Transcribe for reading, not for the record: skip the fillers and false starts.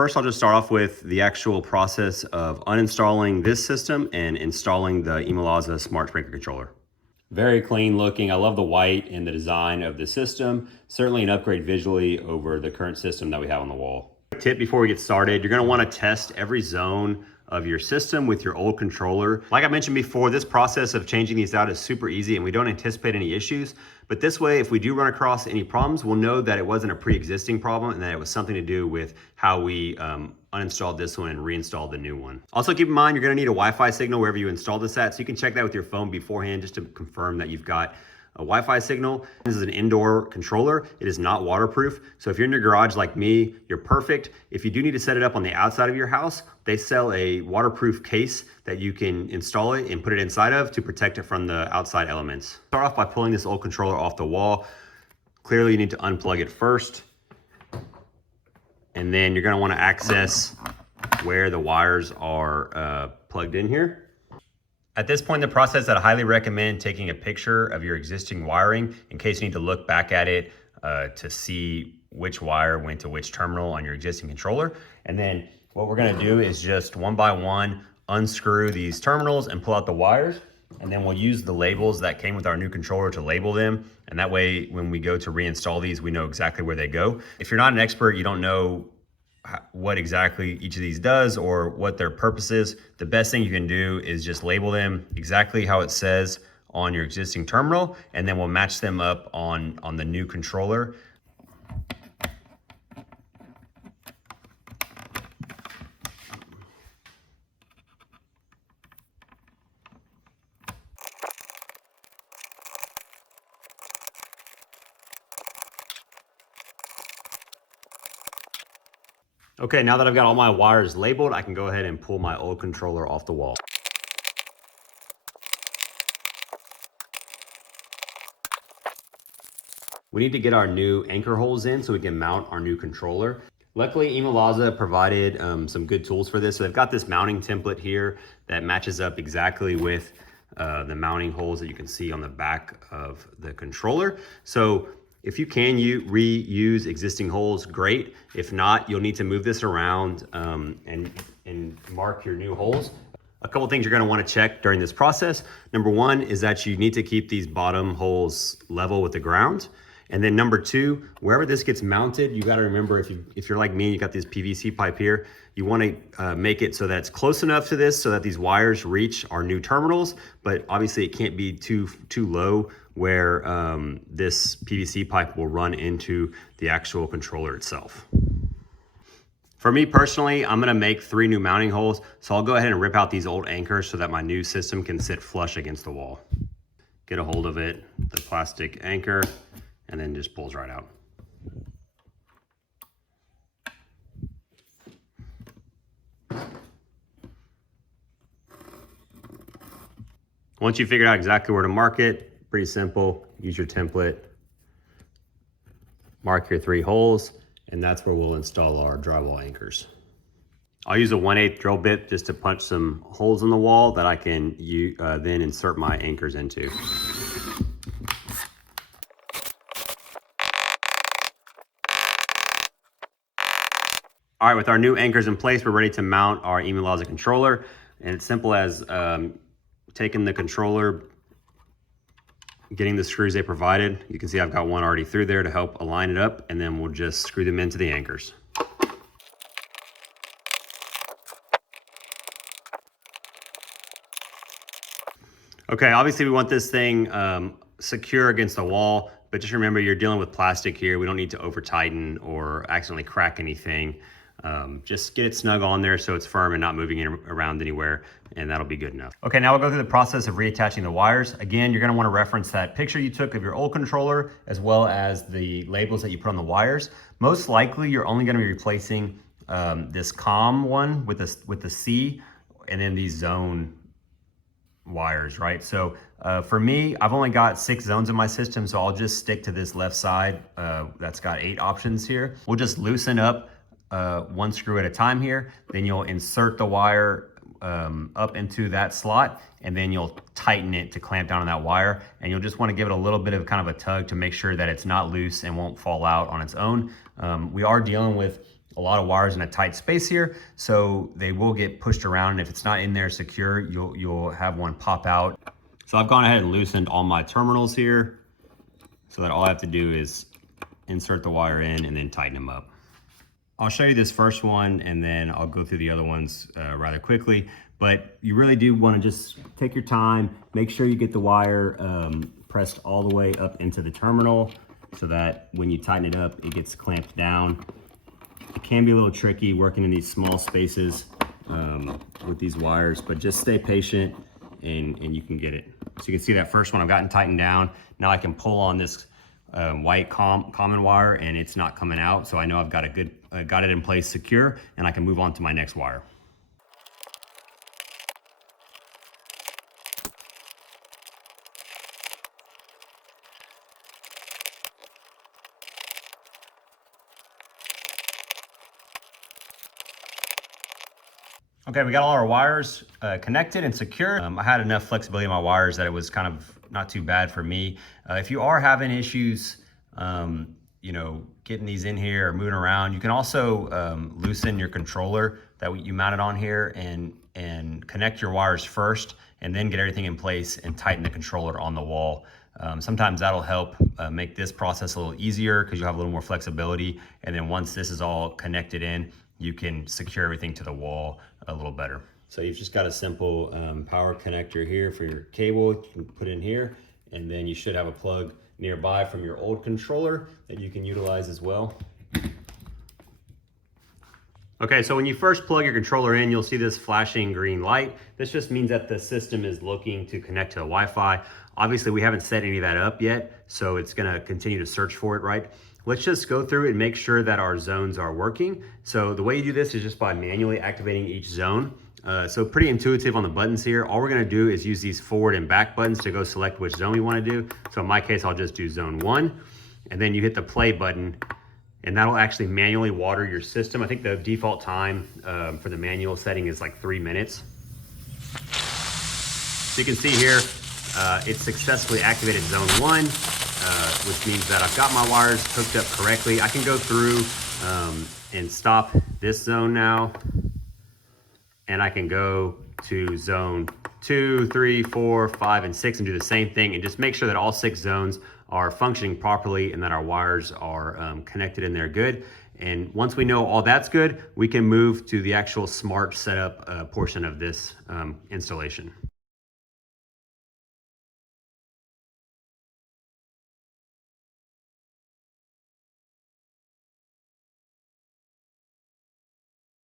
first I'll just start off with the actual process of uninstalling this system and installing the ImoLaza Smart Sprinkler Controller. Very clean looking. I love the white and the design of the system. Certainly an upgrade visually over the current system that we have on the wall. Tip before we get started, you're gonna wanna test every zone of your system with your old controller. Like I mentioned before, this process of changing these out is super easy and we don't anticipate any issues. But this way, if we do run across any problems, we'll know that it wasn't a pre-existing problem and that it was something to do with how we uninstalled this one and reinstalled the new one. Also keep in mind, you're gonna need a Wi-Fi signal wherever you install this at, so you can check that with your phone beforehand just to confirm that you've got a Wi-Fi signal. This is an indoor controller. It is not waterproof. So if you're in your garage like me, you're perfect. If you do need to set it up on the outside of your house, they sell a waterproof case that you can install it and put it inside of to protect it from the outside elements. Start off by pulling this old controller off the wall. Clearly you need to unplug it first. And then you're gonna wanna access where the wires are plugged in here. At this point in the process, I'd highly recommend taking a picture of your existing wiring in case you need to look back at it to see which wire went to which terminal on your existing controller. And then what we're gonna do is just one by one unscrew these terminals and pull out the wires. And then we'll use the labels that came with our new controller to label them. And that way, when we go to reinstall these, we know exactly where they go. If you're not an expert, you don't know what exactly each of these does or what their purpose is, the best thing you can do is just label them exactly how it says on your existing terminal, and then we'll match them up on the new controller. Okay, now that I've got all my wires labeled, I can go ahead and pull my old controller off the wall. We need to get our new anchor holes in so we can mount our new controller. Luckily, ImoLaza provided some good tools for this. So they've got this mounting template here that matches up exactly with the mounting holes that you can see on the back of the controller. So if you can reuse existing holes, great. If not, you'll need to move this around and mark your new holes. A couple things you're gonna wanna check during this process. Number one is that you need to keep these bottom holes level with the ground. And then number two, wherever this gets mounted, you gotta remember if you're like me, you got this PVC pipe here, you wanna make it so that it's close enough to this so that these wires reach our new terminals, but obviously it can't be too low where this PVC pipe will run into the actual controller itself. For me personally, I'm gonna make 3 new mounting holes, so I'll go ahead and rip out these old anchors so that my new system can sit flush against the wall. Get a hold of it, the plastic anchor, and then just pulls right out. Once you figure out exactly where to mark it, pretty simple, use your template, mark your 3 holes, and that's where we'll install our drywall anchors. I'll use a 1/8 drill bit just to punch some holes in the wall that I can then insert my anchors into. All right, with our new anchors in place, we're ready to mount our ImoLaza controller. And it's simple as taking the controller, getting the screws they provided. You can see I've got one already through there to help align it up, and then we'll just screw them into the anchors. Okay, obviously we want this thing secure against the wall, but just remember you're dealing with plastic here. We don't need to over tighten or accidentally crack anything. Just get it snug on there so it's firm and not moving it around anywhere, and that'll be good enough. Okay, now we'll go through the process of reattaching the wires. Again, you're gonna wanna reference that picture you took of your old controller as well as the labels that you put on the wires. Most likely, you're only gonna be replacing this COM one with the C and then these zone wires, right? So for me, I've only got 6 zones in my system, so I'll just stick to this left side that's got 8 options here. We'll just loosen up 1 screw at a time here. Then you'll insert the wire up into that slot, and then you'll tighten it to clamp down on that wire. And you'll just want to give it a little bit of kind of a tug to make sure that it's not loose and won't fall out on its own. We are dealing with a lot of wires in a tight space here, so they will get pushed around. And if it's not in there secure, you'll have one pop out. So I've gone ahead and loosened all my terminals here so that all I have to do is insert the wire in and then tighten them up. I'll show you this first one and then I'll go through the other ones rather quickly, but you really do want to just take your time, make sure you get the wire pressed all the way up into the terminal so that when you tighten it up, it gets clamped down. It can be a little tricky working in these small spaces with these wires, but just stay patient and you can get it. So you can see that first one I've gotten tightened down. Now I can pull on this white common wire and it's not coming out. So I know I've got got it in place secure and I can move on to my next wire. Okay, we got all our wires connected and secure. I had enough flexibility in my wires that it was kind of not too bad for me. If you are having issues, you know, getting these in here or moving around, you can also loosen your controller that you mounted on here and connect your wires first and then get everything in place and tighten the controller on the wall. Sometimes that'll help make this process a little easier because you'll have a little more flexibility. And then once this is all connected in, you can secure everything to the wall a little better. So you've just got a simple power connector here for your cable. You can put in here, and then you should have a plug nearby from your old controller that you can utilize as well. Okay, so when you first plug your controller in, you'll see this flashing green light. This just means that the system is looking to connect to the Wi-Fi. Obviously, we haven't set any of that up yet, so it's gonna continue to search for it, right? Let's just go through and make sure that our zones are working. So the way you do this is just by manually activating each zone. So pretty intuitive on the buttons here. All we're gonna do is use these forward and back buttons to go select which zone we wanna do. So in my case, I'll just do zone 1, and then you hit the play button, and that'll actually manually water your system. I think the default time for the manual setting is like 3 minutes. So you can see here, it's successfully activated zone 1, which means that I've got my wires hooked up correctly. I can go through and stop this zone now, and I can go to zone 2, 3, 4, 5, and 6 and do the same thing and just make sure that all 6 zones are functioning properly and that our wires are connected and they're good. And once we know all that's good, we can move to the actual smart setup portion of this installation.